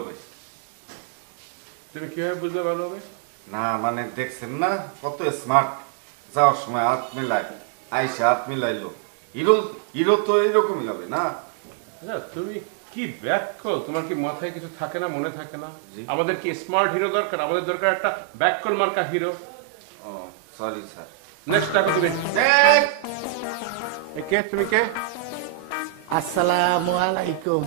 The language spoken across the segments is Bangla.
হবে। তুমি কিভাবে বুঝলে ভালো হবে? না মানে দেখছেন না কত স্মার্ট, যাওয়ার সময় হাত মিলায়, আইসা হাত মিলাইলো। হিরো হিরো তো এরকমই হবে না? আচ্ছা তুমি কি ব্যাককল, তোমার কি মাথায় কিছু থাকে না, মনে থাকে না? আমাদের কি স্মার্ট হিরো দরকার? আমাদের দরকার একটা ব্যাককল মার্কা হিরো। ও সরি স্যার। নেক্সট টাকা তুমি কে? তুমি কে? আসসালামু আলাইকুম।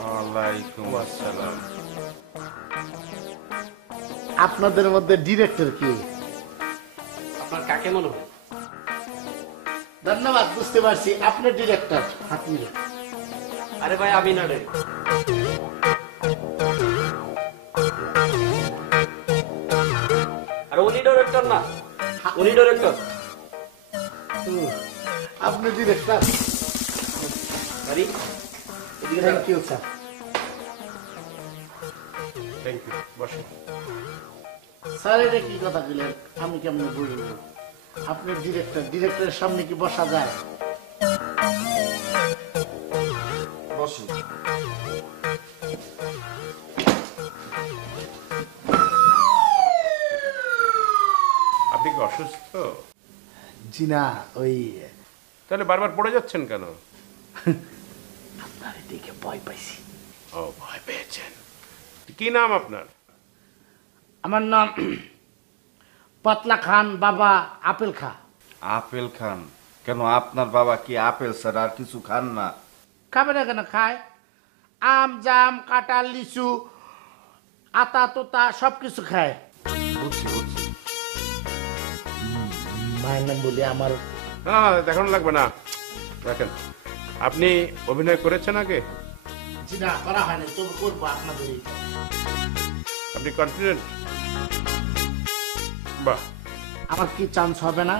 ওয়ালাইকুম আসসালাম। আপনাদের মধ্যে ডিরেক্টর কি? আপনার কাকে মনে হয়? ধন্যবাদ, বুঝতে পারছি আপনি ডিরেক্টর। হাতির আরে ভাই আমি না রে। আরে উনি ডিরেক্টর না, উনি ডিরেক্টর। আপনি ডিরেক্টর। আরে এদিকে thank you sir. Thank you, বসো। স্যার এটা কি কথা বললেন? আমি কেমন বুঝবো? আপনি ডিরেক্টর, ডিরেক্টরের সামনে কি বসা যায়? বসুন। আপনি কি অসুস্থ? জি না, ওই তাহলে বারবার পড়ে যাচ্ছেন কেন? আপনার এদিকে ভয় পাইছি। ও ভয় পেয়েছেন। কি নাম আপনার? আমার নাম পাতলা খান, বাবা আপেল খা। আপেল খান? কেন আপনার বাবা কি আপেল স্যার আর কিছু খান না? খাবে না কেন? খায়। আম, জাম, কাঁঠাল, লিচু, আতা তোতা সবকিছু খায়। বুঝছি বুঝছি। মায়ের নাম বলি আমার। না দেখানো লাগবে না, দেখেন। আপনি অভিনয় করেছেন আগে? জি না, করা হয় না, তবু করবো আপনাদের। আপনি কনফিডেন্ট? বাহ। আমার কি চান্স হবে না?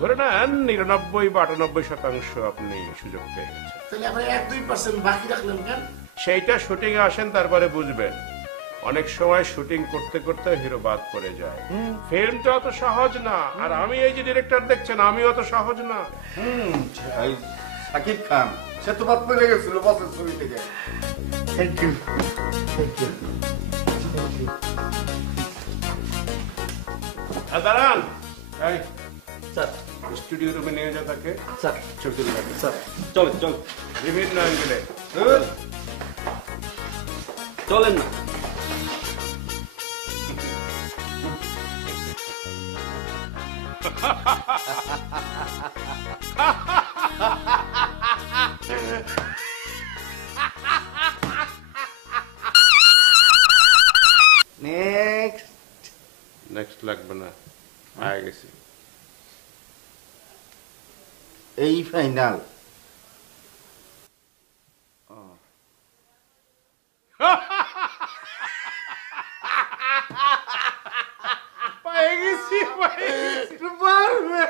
ধরে নেন 99 বা 98% আপনি সুযোগ পেয়ে গেছেন। তাহলে আপনি 1-2% বাকি রাখলেন কেন? সেইটা শুটিং এ আসেন, তারপরে বুঝবেন। অনেক সময় শুটিং করতে করতে হিরো বাদ পড়ে যায়। ফিল্মটা অত সহজ না, আর আমি এই যে ডিরেক্টর দেখছেন, আমি অত সহজ না। এই শাকিব খান সে তো বাদ পড়ে গেছিল বসের ছবি থেকে। Thank you, thank you. দাঁড়ান, এই স্যার স্টুডিও রুমে নিয়ে যা তাকে। স্যার ছবি লাগে স্যার চলেন চল, বিভিন্ন অ্যাঙ্গেলে। চলেন না। নেক্সট। নেক্সট লাগবে না, আয় গেছি। এই ফাইনাল। পেয়ে গেছি, পারবে।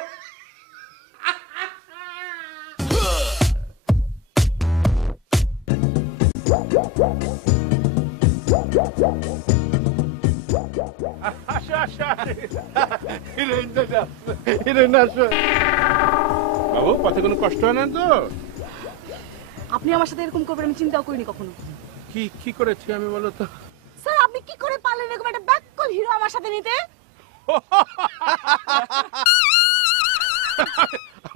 বাবু পথে কোনো কষ্ট হয় না তো? আপনি আমার সাথে এরকম করবেন আমি চিন্তাও করিনি কখনো। কি কি করেছি আমি বলো তো? স্যার আপনি কি করে পারলেন এরকম একটা ব্যাককল হিরো আমার সাথে নিতে?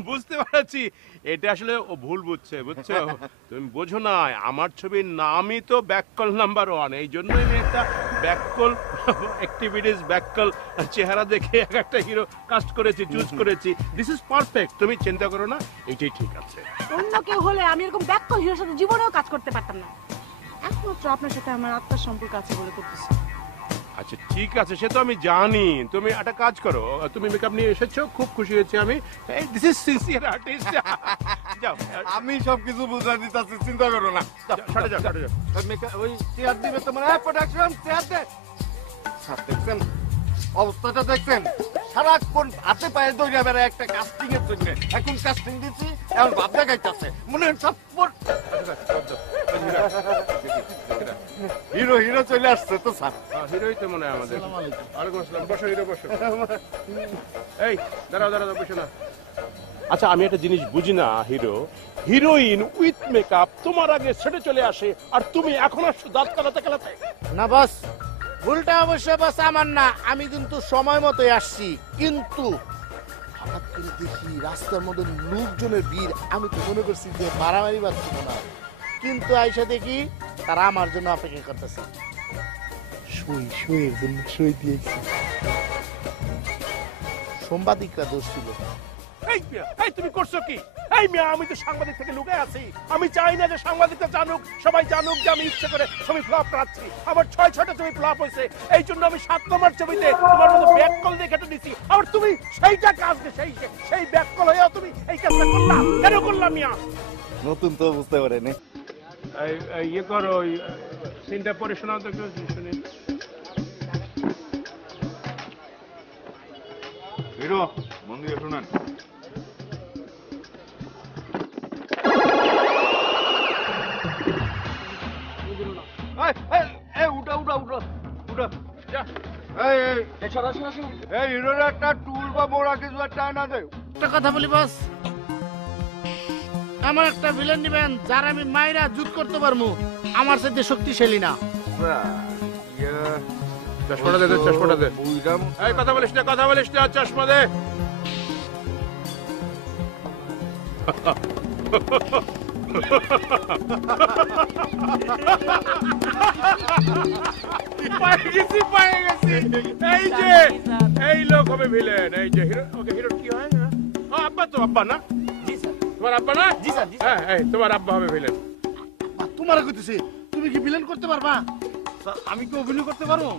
বুঝতে পারছি, এটা আসলে ও ভুল বুঝছে, বুঝছো? তুমি বোঝো না, আমার ছবির নামই তো ব্যাককল নাম্বার 1, এই জন্যই আমি একটা ব্যাককল অ্যাক্টিভিটিস, ব্যাককল চেহারা দেখে একটা হিরো কাস্ট করেছি, চুজ করেছি। দিস ইজ পারফেক্ট, তুমি চিন্তা করো না, এটাই ঠিক আছে। অন্য কেউ হলে আমি এরকম ব্যাককল হিরোর সাথে জীবনেও কাজ করতে পারতাম না। একমাত্র আপনার সাথে আমার আত্মার সম্পর্ক আছে বলে করতেছি। আচ্ছা ঠিক আছে, সে তো আমি জানি। তুমি একটা কাজ করো, তুমি মেকআপ নিয়ে এসেছো, খুব খুশি হয়েছি আমি। This is sincere artist. যাও, আমি সবকিছু বুঝা দিতেছি, চিন্তা করো না। সরে যাও, সরে যাও। ওই চেয়ার দিবে তোমার প্রোডাকশন চেয়ার দে। স্যার দেখছেন অবস্থাটা, দেখছেন সারাক্ষণ হাতে পায়ে দৌড়ে বেড়ায় একটা কাস্টিং এর জন্য। এখন কাস্টিং দিচ্ছি, এখন ভাব দেখাইতেছে মনে হয় সাপোর্ট। হিরো হিরো চলে আসছে তো স্যার। হিরোই তো মনে হয় আমাদের। ওয়ালাইকুম আসসালাম, বসো হিরো বসো। এই দাঁড়াও দাঁড়াও, বসো না। আচ্ছা আমি একটা জিনিস বুঝি না হিরো, হিরোইন উইথ মেকআপ তোমার আগে সেটে চলে আসে আর তুমি এখন আসছো দাঁত কালাতে কালাতে। না বস, ভুলটা অবশ্য বস আমার না, আমি কিন্তু সময় মতোই আসছি। কিন্তু হঠাৎ করে দেখি রাস্তার মধ্যে লোকজনের ভিড়, আমি তো মনে করছি যে মারামারি বাঁচছিল না, কিন্তু আইসা দেখি তারা আমার জন্য অপেক্ষা করতেছে। সইয়ের জন্য সই দিয়েছি। সাংবাদিকরা দোষ ছিল। এই মিয়া, এই তুমি করছো কি? এই মিয়া, আমি তো সাংবাদিক থেকে লুকায় আছি। আমি চাই না যে সাংবাদিকরা জানুক, সবাই জানুক যে আমি ইচ্ছে করে ছবি ফ্লপ করাচ্ছি। আমার 6-6টা ছবি ফ্লপ হয়েছে, এই জন্য আমি 7 নম্বর ছবিতে তোমার মতো ব্যাক কল দিয়ে কেটে দিছি। আর তুমি সেইটা কাজকে সেই ব্যাক কল হয়েও তুমি এই কাজটা করলা কেন? করলাম মিয়া। নতুন তো বুঝতে পারেনি। ইয়ে করো, ওই সিনটা পরে শোনাও তো একটু শুনি। হিরো মন দিয়ে শুনেন। হিরোর একটা টুল বা মোড়া কিছু একটা আনা দেয়। একটা কথা বলি বস, আমার একটা ভিলেন নিবেন যার আমি মাইরা যুদ্ধ করতে পারবো, আমার সাথে শক্তিশালী না। চশমাটা দে, চশমাটা দে। এই কথা বলিস না, কথা বলিস না, চশমা দে। পেয়ে গেছি। এই যে এই লোক হবে ভিলেন। এই যে হিরো, ওকে হিরো কি হয়? আব্বা তো, আব্বা না? জি স্যার। তোমার আব্বা না? জি স্যার, জি স্যার। হ্যাঁ, এই তোমার আব্বা হবে ভিলেন। তোমার কইতেছি তুমি কি ভিলেন করতে পারবা? আমি কি অভিনয় করতে পারবো?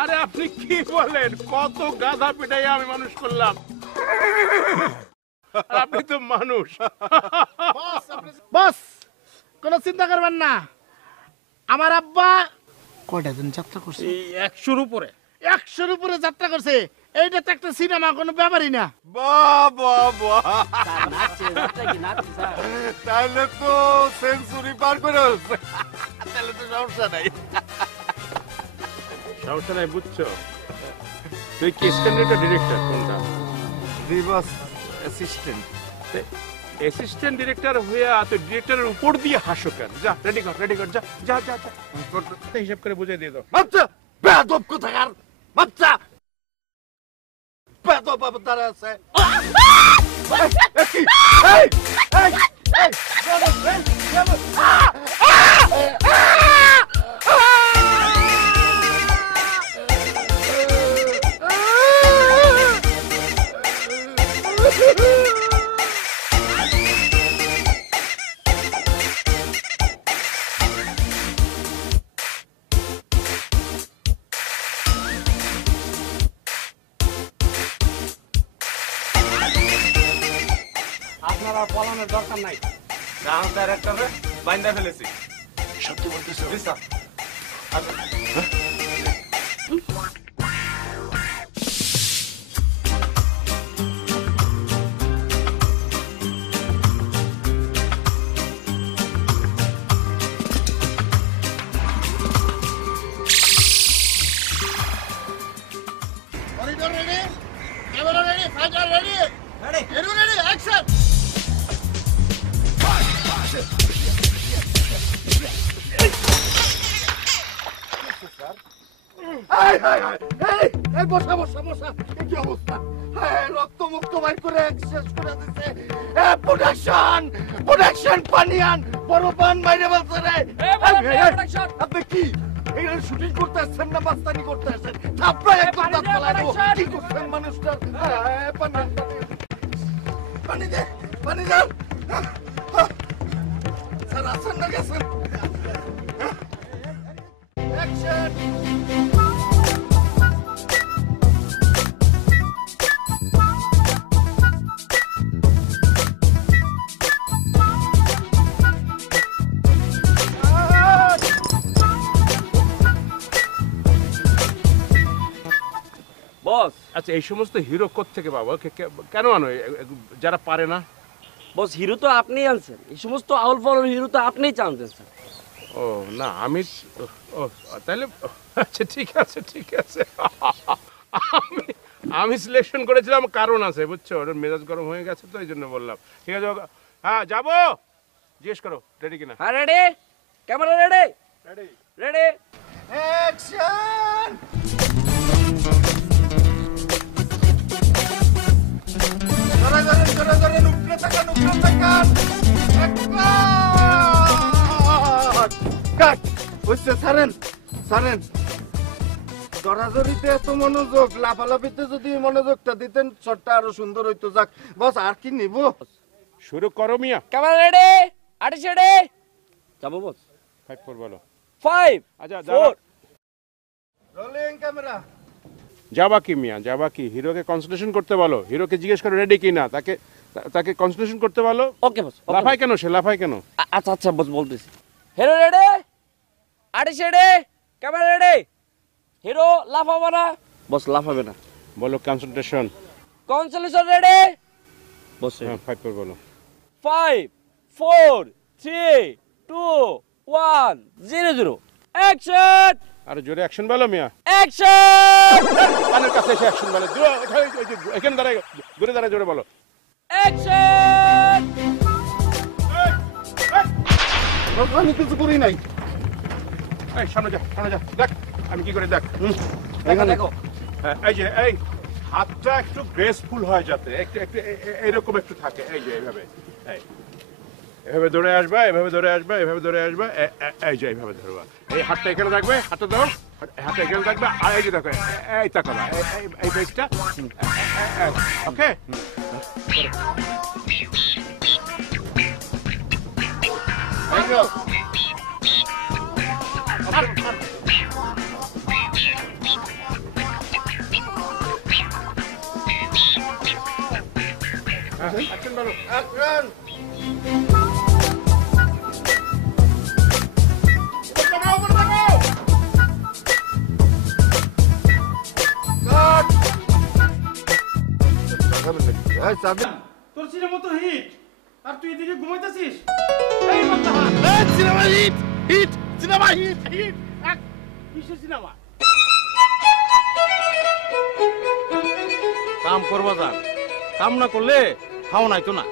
আরে আপনি কি বলেন? কত গাধা পিটাই আমি মানুষ করলাম, আর আপনি তো মানুষ। বস কোনো চিন্তা করবেন না, আমার আব্বা কয়টা দিন যাত্রা করছে? এই 100-র উপরে। 100-র উপরে যাত্রা করছে। এইটা তো একটা সিনেমা, কোনো ব্যাপারই না। বাহ বাহ বাহ, স্যার নাচছে, যাত্রা কি নাচছে স্যার? তাহলে তো সেঞ্চুরি পার করে হচ্ছে। তাহলে তো সমস্যা নাই। সমস্যা নাই, বুঝছো? তুই কি স্ট্যান্ডার্ড ডিরেক্টর কোনটা? Reverse assistant. অ্যাসিস্ট্যান্ট ডিরেক্টর হয়ে তো ডিরেক্টরের উপর দিয়ে হাসো কেন? যা রেডি কর, যা যা যা যা, হিসাব করে বুঝিয়ে দিয়ে দাও। বাচ্চা বেয়াদব কোথাকার বাচ্চা, বেয়াদব বাবা দাঁড়া আছে। আপনার আর পলানোর দরকার নাই। রাহুল ডাইরেক্টরে বাইন্দা ফেলেছি। সত্যি বলতেছো? জি sir. Corridor ready, camera ready, fighter ready, hero ready, action. বসা বসা বসা, কি অবস্থা? রক্ত মুক্ত বাইর করে শেষ করে দিচ্ছে। প্রোডাকশন পানিয়ান বড় পান বাইরে বলছে রে। আপনি কি এখানে শুটিং করতে আসছেন না মাস্তানি করতে আসছেন? আপনার একদম দাঁত পালাবো। কি করছেন মানুষটার? পানি দে, পানি দাও। স্যার আসেন না গেছেন? অ্যাকশন। বস, আচ্ছা এই সমস্ত হিরো থেকে বাবা কেন আনো যারা পারে না? বস হিরো তো আপনিই আনছেন, এই সমস্ত আউল ফাউল হিরো তো আপনিই চানছেন স্যার। ও না, আমি ও তাহলে আচ্ছা ঠিক আছে। আমি সিলেকশন করেছিলাম কারণ আছে বুঝছো, ওর মেজাজ গরম হয়ে গেছে তো এই জন্য বললাম। ঠিক আছে হ্যাঁ যাবো, জিজ্ঞেস করো রেডি কিনা। হ্যাঁ ready, camera ready, ready ready, action! ধরে ধরে উপরে তাকান, উপরে তাকান। কাট বুঝছে, ছাড়েন ছাড়েন। জড়াজড়িতে এত মনোযোগ, লাফালাফিতে যদি মনোযোগটা দিতেন শটটা আরো সুন্দর হইতো। যাক বস, আর কি নিব? শুরু করো মিয়া। ক্যামেরা রেডি, আর্টিস্ট রেডি, যাবো বস। 5-4 বলো। 5 আচ্ছা 4 রোলিং ক্যামেরা। যাবা কি মিয়া, যাবা কি? হিরোকে কনসেন্ট্রেশন করতে বলো, হিরোকে জিজ্ঞেস করো রেডি কিনা, তাকে কনসেন্ট্রেশন করতে বলো। ওকে বস। লাফায় কেন সে, লাফায় কেন? আচ্ছা আচ্ছা বস বলতেছি। Hero ready, artist ready, camera ready. Hero লাফাবে না বস, লাফাবে না। বলো কনসেন্ট্রেশন। কনসোলেশন রেডি বস। হ্যাঁ 5-4 বলো। 5 4 3 2 1 0 অ্যাকশন। আরে জোরে অ্যাকশন বলো মিয়া। অ্যাকশন, কানের কাছে এসে অ্যাকশন বলো। এখানে দাঁড়ায়, দূরে দাঁড়ায় জোরে বলো। অ্যাকশন। আমি কিছু করি নাই। এই সামনে যা, সামনে যা, দেখ আমি কি করে, দেখ। দেখো দেখো, হ্যাঁ, এই যে এই হাতটা একটু গ্রেসফুল হয় যাতে একটু একটু এরকম একটু থাকে। এই যে এইভাবে, এভাবে ধরে আসবা, এভাবে ধরে আসবা, এভাবে ধরে আসবা, এই যে এইভাবে ধরবা। এই হাতটা এখানে থাকবে, হাতটা ধরো, হাতটা এখানে থাকবে। আর এই যে দেখো, এই তাকাবা, এই ফেসটা। ওকে অ্যাকশন বলো। অ্যাকশন! কাট! এই সাবির, তোর সিনেমা তো হিট, আর তুই এদিকে ঘুমাইতেছিস। Cinema hit hit, cinema hit hit. কিসের সিনেমা? কাম করবা যান, কাম না করলে খাও নাই তো না।